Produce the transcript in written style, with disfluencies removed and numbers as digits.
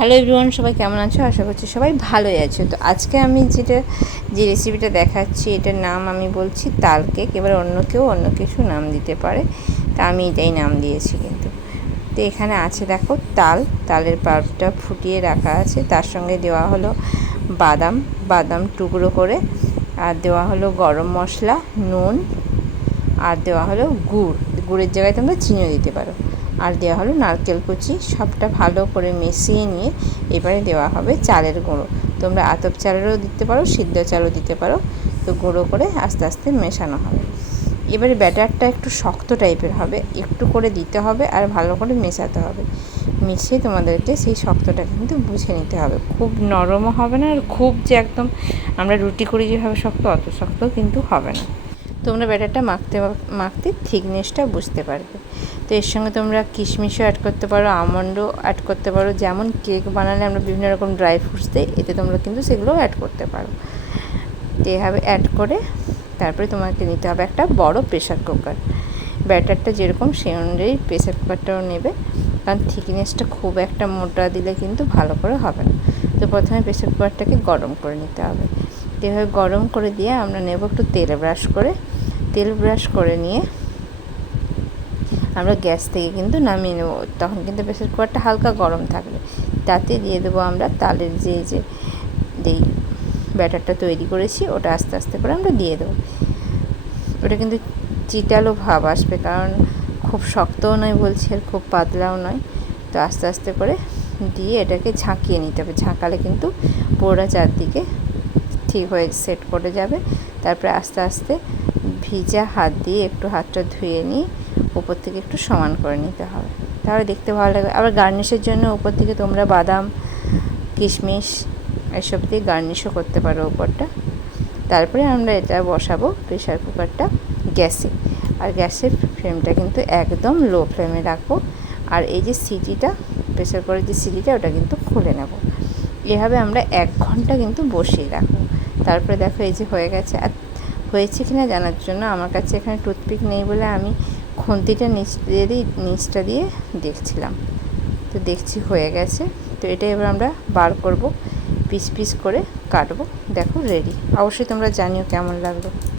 Hello everyone, সবাই কেমন আছো? আশা করছি সবাই ভালোই আছো। তো আজকে আমি যে রেসিপিটা দেখাচ্ছি, এটার নাম আমি বলছি তাল কেক। এবার অন্য কেউ অন্য কিছু নাম দিতে পারে, তা আমি এটাই নাম দিয়েছি কিন্তু। তো এখানে আছে দেখো তালের পাল্পটা ফুটিয়ে রাখা আছে, তার সঙ্গে দেওয়া হলো বাদাম টুকরো করে, আর দেওয়া হলো গরম মশলা, নুন, আর দেওয়া হলো গুড়ের জায়গায় তোমরা চিনিও দিতে পারো, আর দেওয়া হলো নারকেল কুচি। সবটা ভালো করে মিশিয়ে নিয়ে এবারে দেওয়া হবে চালের গুঁড়ো। তোমরা আতপ চালেরও দিতে পারো, সিদ্ধ চালও দিতে পারো। তো গুঁড়ো করে আস্তে আস্তে মেশানো হবে। এবারে ব্যাটারটা একটু শক্ত টাইপের হবে, একটু করে দিতে হবে আর ভালো করে মেশাতে হবে। মিশিয়ে তোমাদেরকে সেই শক্তটা কিন্তু বুঝে নিতে হবে, খুব নরমও হবে না আর খুব যে একদম আমরা রুটি করি যেভাবে শক্ত, অত শক্ত কিন্তু হবে না। তোমরা ব্যাটারটা মাখতে থিকনেসটা বুঝতে পারবে। তো এর সঙ্গে তোমরা কিশমিশও অ্যাড করতে পারো, আমন্ডও অ্যাড করতে পারো। যেমন কেক বানালে আমরা বিভিন্ন রকম ড্রাই ফ্রুটস দিই, এতে তোমরা কিন্তু সেগুলোও অ্যাড করতে পারো। তো এভাবে অ্যাড করে তারপরে তোমাকে নিতে হবে একটা বড় প্রেশার কুকার। ব্যাটারটা যেরকম সেই অনুযায়ী প্রেশার কুকারটাও নেবে, কারণ থিকনেসটা খুব একটা মোটা দিলে কিন্তু ভালো করে হবে না। তো প্রথমে প্রেশার কুকারটাকে গরম করে নিতে হবে। তো এভাবে গরম করে দিয়ে আমরা নেব একটু তেল ব্রাশ করে নিয়ে আমরা গ্যাস থেকে কিন্তু নামিয়ে নেব। তখন কিন্তু প্রেসার কুকারটা হালকা গরম থাকবে। তাতে দিয়ে দেবো আমরা তালের যেই ব্যাটারটা তৈরি করেছি, ওটা আস্তে আস্তে করে আমরা দিয়ে দেবো। ওটা কিন্তু চিটালো ভাব আসবে, কারণ খুব শক্তও নয় বলছি আর খুব পাতলাও নয়। তো আস্তে আস্তে করে দিয়ে এটাকে ঝাঁকিয়ে নিতে হবে। ঝাঁকালে কিন্তু পুরোটা চারদিকে ঠিক হয়ে সেট করে যাবে। তারপরে আস্তে আস্তে ভিজা হাত দিয়ে একটু হাতটা ধুয়ে নিয়ে উপর থেকে একটু সমান করে নিতে হবে, তাহলে দেখতে ভালো লাগবে। আবার গার্নিশের জন্য উপর থেকে তোমরা বাদাম, কিশমিশ এসব দিয়ে গার্নিশও করতে পারো উপরটা। তারপরে আমরা এটা বসাবো প্রেশার কুকারটা গ্যাসে, আর গ্যাসের ফ্লেমটা কিন্তু একদম লো ফ্লেমে রাখবো। আর এই যে সিটিটা, প্রেশার কুকারের যে সিটিটা, ওটা কিন্তু খুলে নেব। এভাবে আমরা 1 ঘন্টা কিন্তু বসিয়ে রাখবো। তারপরে দেখো এই যে হয়ে গেছে। আর হয়েছে কি না জানার জন্য আমার কাছে এখানে টুথপিক নেই বলে আমি খুন্তিটা নিচটা দিয়ে দেখছিলাম। তো দেখছি হয়ে গেছে। তো এটা এবার আমরা বার করব, পিস পিস করে কাটবো। দেখো রেডি। অবশ্যই তোমরা জানিও কেমন লাগলো।